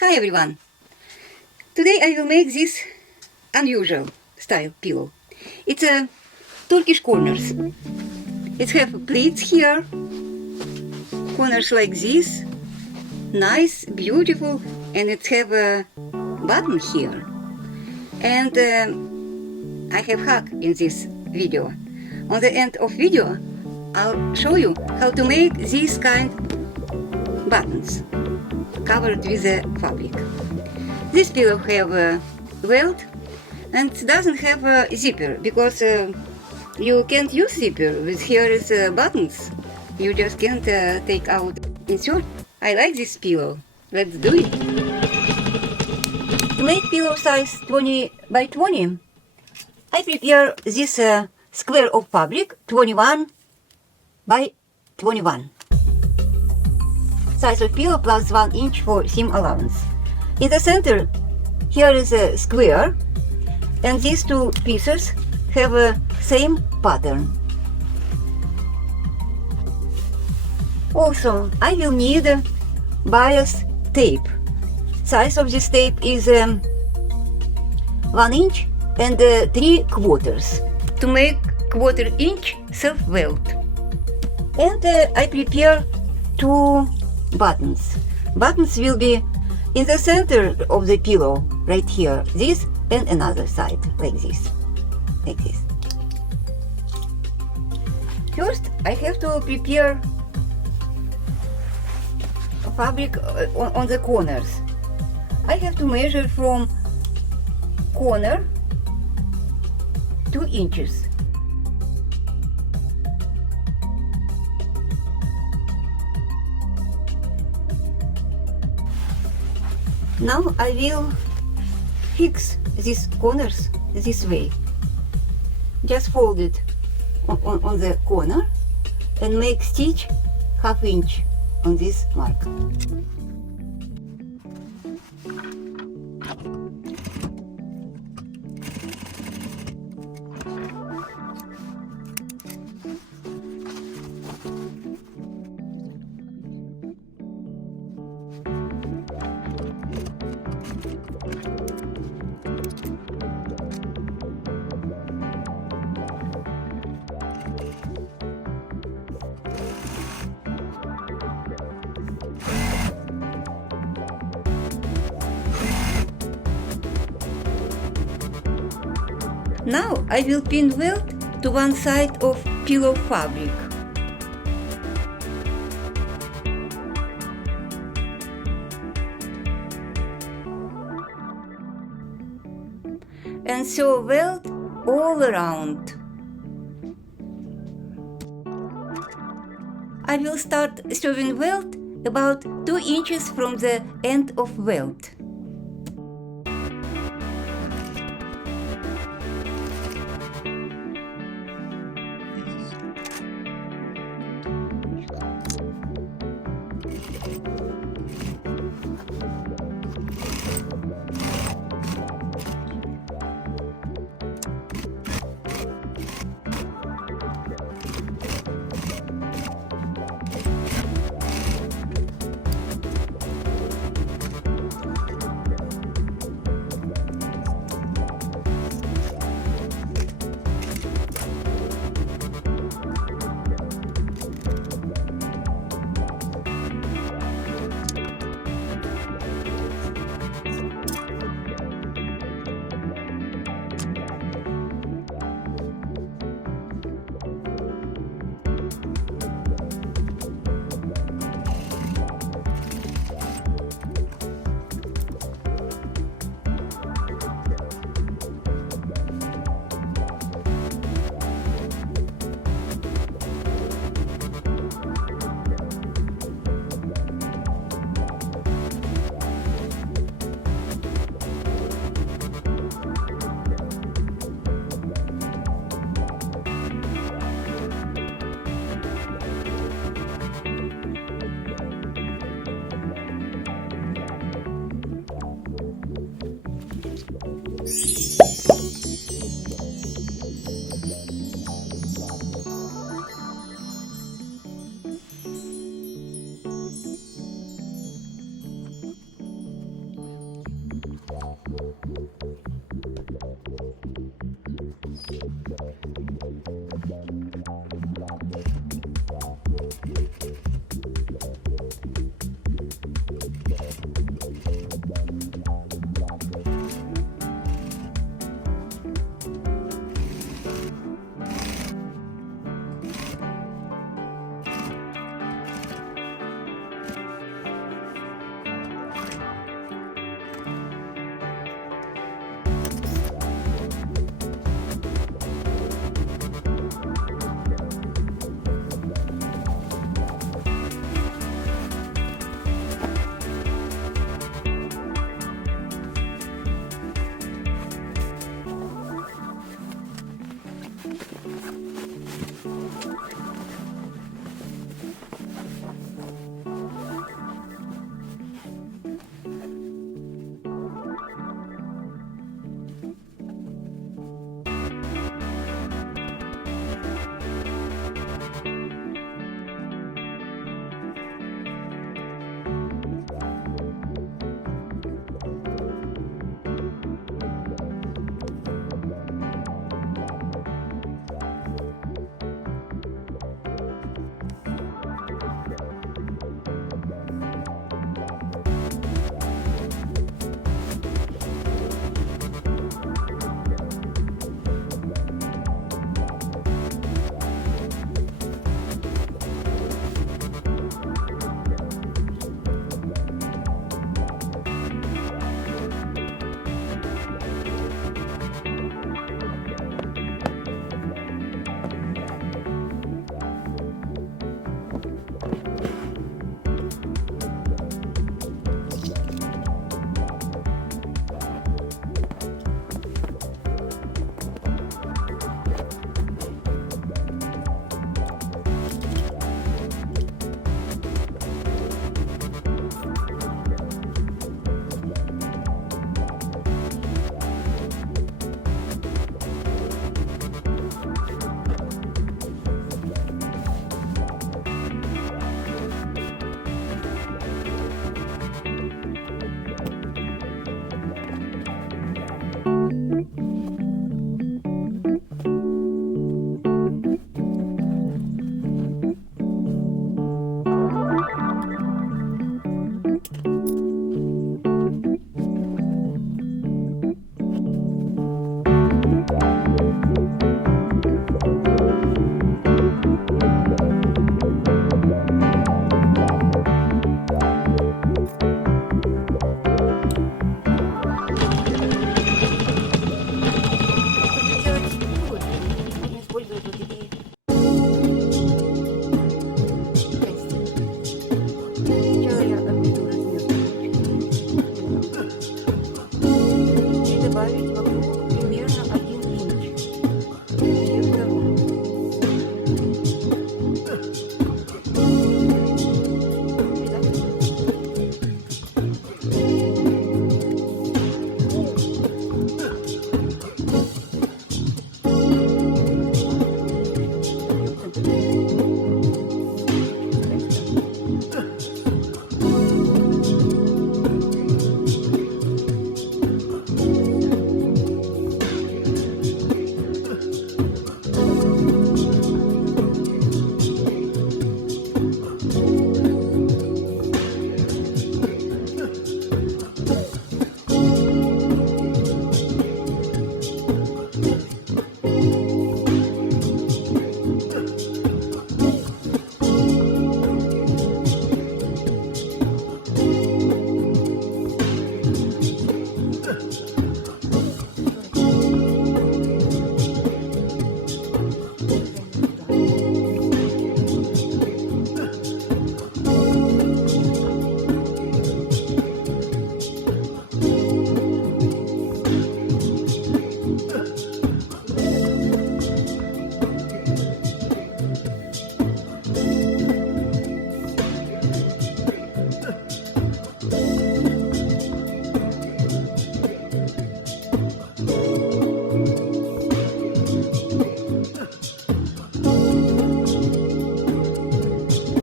Hi everyone! Today I will make this unusual style pillow. It's a Turkish corners. It have pleats here, corners like this, nice, beautiful, and it have a button here. And I have hack in this video. On the end of video, I'll show you how to make these kind buttons covered with a fabric. This pillow have a welt and doesn't have a zipper because you can't use zipper with here is buttons. You just can't take out insert. I like this pillow. Let's do it. To make pillow size 20 by 20, I prepare this square of fabric 21 by 21. Size of pillow plus 1 inch for seam allowance. In the center, here is a square, and these two pieces have a same pattern. Also, I will need bias tape. Size of this tape is 1 inch and 3/4 to make 1/4 inch self welt. And I prepare two buttons. Buttons will be in the center of the pillow, right here, this and another side, like this, like this. First, I have to prepare fabric on the corners. I have to measure from corner 2 inches. Now I will fix these corners this way. Just fold it on the corner and make stitch 1/2 inch on this mark. Now I will pin welt to one side of pillow fabric. And sew welt all around. I will start sewing welt about 2 inches from the end of welt.